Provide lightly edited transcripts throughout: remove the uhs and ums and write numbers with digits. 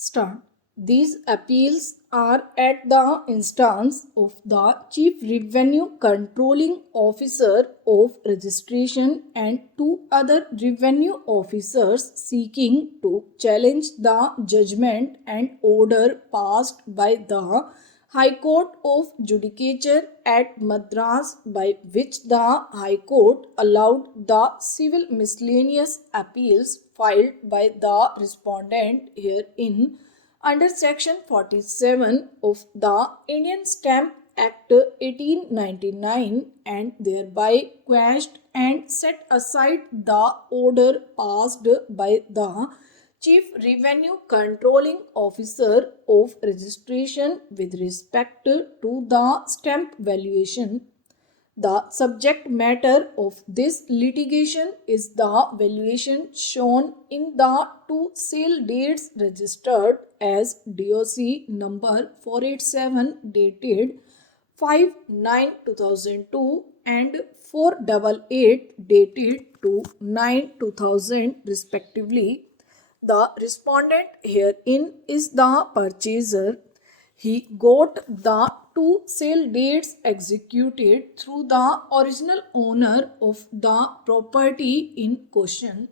Start. These appeals are at the instance of the Chief Revenue Controlling Officer of Registration and two other revenue officers seeking to challenge the judgment and order passed by the High Court of Judicature at Madras, by which the High Court allowed the civil miscellaneous appeals filed by the respondent herein under Section 47 of the Indian Stamp Act 1899 and thereby quashed and set aside the order passed by the Chief Revenue Controlling Officer of Registration with respect to the stamp valuation. The subject matter of this litigation is the valuation shown in the two sale dates registered as DOC number 487 dated 5/9/2002 and 488 dated 2/9/2000 respectively. The respondent herein is the purchaser. He got the two sale dates executed through the original owner of the property in question.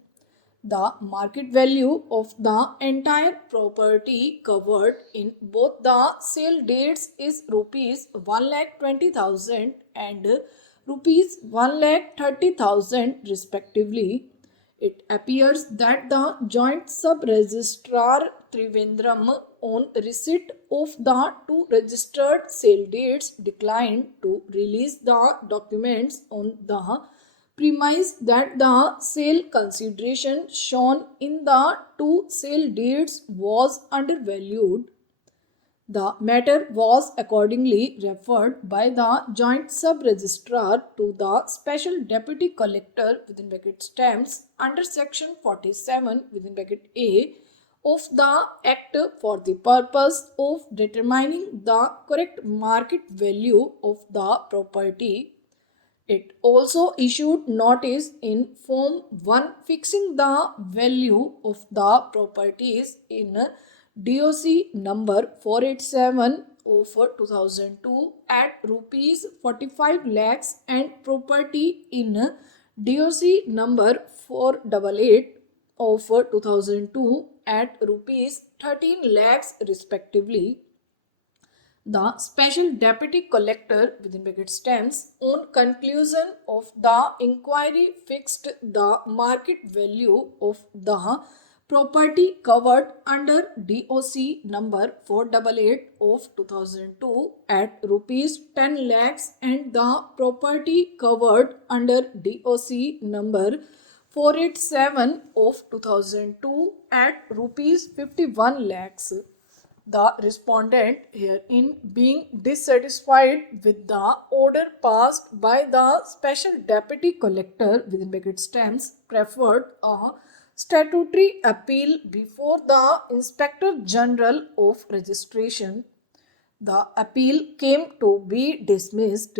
The market value of the entire property covered in both the sale dates is rupees 1,20,000 and rupees 1,30,000 respectively. It appears that the joint sub-registrar Trivandrum, on receipt of the two registered sale dates, declined to release the documents on the premise that the sale consideration shown in the two sale dates was undervalued. The matter was accordingly referred by the joint sub-registrar to the special deputy collector (stamps) under section 47 (a) of the Act for the purpose of determining the correct market value of the property. It also issued notice in Form 1 fixing the value of the properties in DOC number 487 of 2002 at rupees 45 lakhs and property in DOC number 488 of 2002 at rupees 13 lakhs respectively. The special deputy collector (stamps) on conclusion of the inquiry fixed the market value of the property covered under DOC number 488 of 2002 at rupees 10 lakhs and the property covered under DOC number 487 of 2002 at rupees 51 lakhs. The respondent herein being dissatisfied with the order passed by the special deputy collector (stamps) preferred a statutory appeal before the Inspector General of Registration. The appeal came to be dismissed.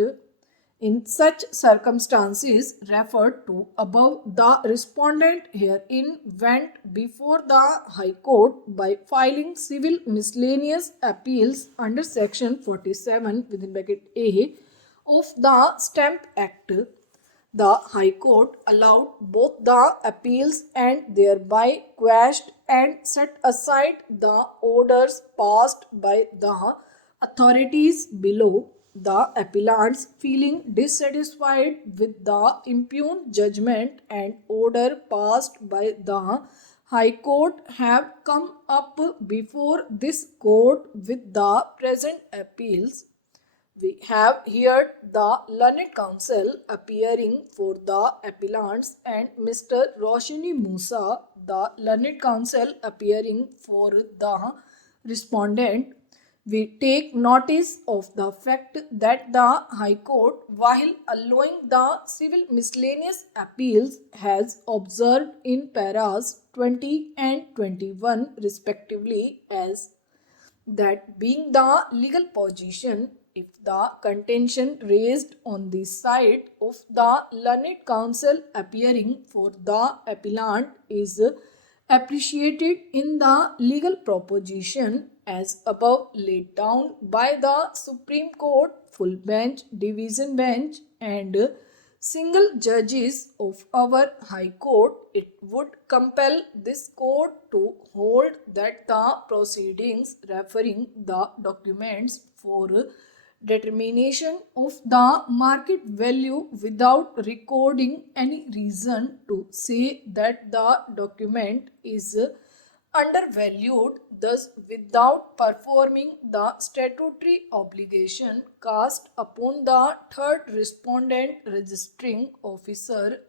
In such circumstances referred to above, the respondent herein went before the High Court by filing civil miscellaneous appeals under section 47 (a) of the Stamp Act. The High Court allowed both the appeals and thereby quashed and set aside the orders passed by the authorities below. The appellants, feeling dissatisfied with the impugned judgment and order passed by the High Court, have come up before this court with the present appeals. We have here the learned counsel appearing for the appellants and Mr. Roshini Musa, the learned counsel appearing for the respondent. We take notice of the fact that the High Court, while allowing the civil miscellaneous appeals, has observed in paras 20 and 21 respectively as that being the legal position, if the contention raised on the side of the learned counsel appearing for the appellant is appreciated in the legal proposition as above laid down by the Supreme Court, full bench, division bench, and single judges of our High Court, it would compel this court to hold that the proceedings referring the documents for determination of the market value without recording any reason to say that the document is undervalued, thus without performing the statutory obligation cast upon the third respondent registering officer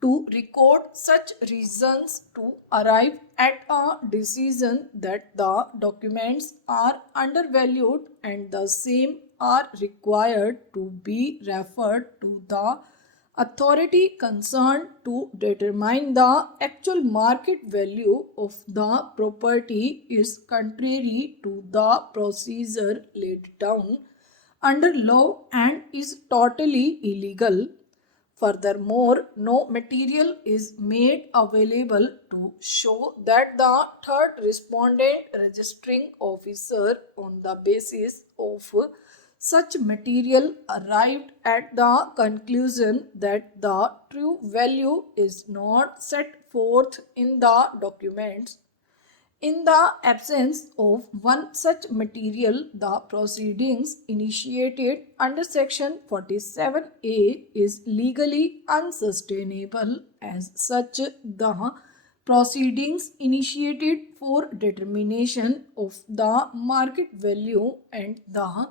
to record such reasons to arrive at a decision that the documents are undervalued and the same are required to be referred to the authority concerned to determine the actual market value of the property is contrary to the procedure laid down under law and is totally illegal. Furthermore, no material is made available to show that the third respondent registering officer on the basis of such material arrived at the conclusion that the true value is not set forth in the documents. In the absence of one such material, the proceedings initiated under Section 47A is legally unsustainable. As such, the proceedings initiated for determination of the market value and the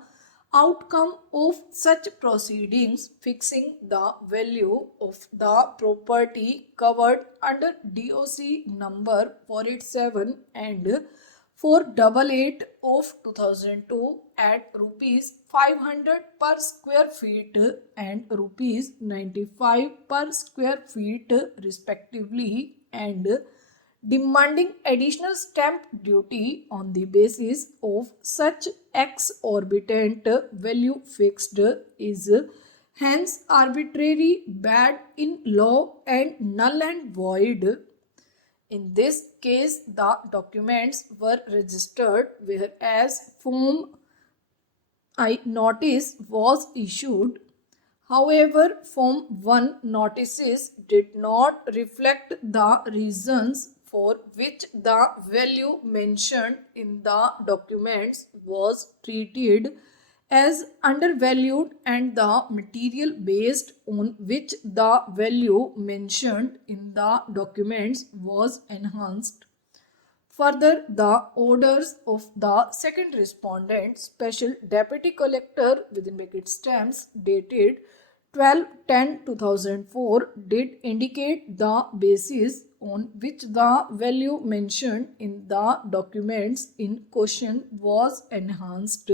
outcome of such proceedings fixing the value of the property covered under DOC number 487 and 488 of 2002 at rupees 500 per square feet and rupees 95 per square feet respectively, and demanding additional stamp duty on the basis of such exorbitant value fixed is hence arbitrary, bad in law, and null and void. In this case, the documents were registered, whereas Form I notice was issued. However, Form 1 notices did not reflect the reasons for which the value mentioned in the documents was treated as undervalued and the material based on which the value mentioned in the documents was enhanced. Further, the orders of the second respondent, Special Deputy Collector within bracket stamps dated 12/10/2004, did indicate the basis on which the value mentioned in the documents in question was enhanced.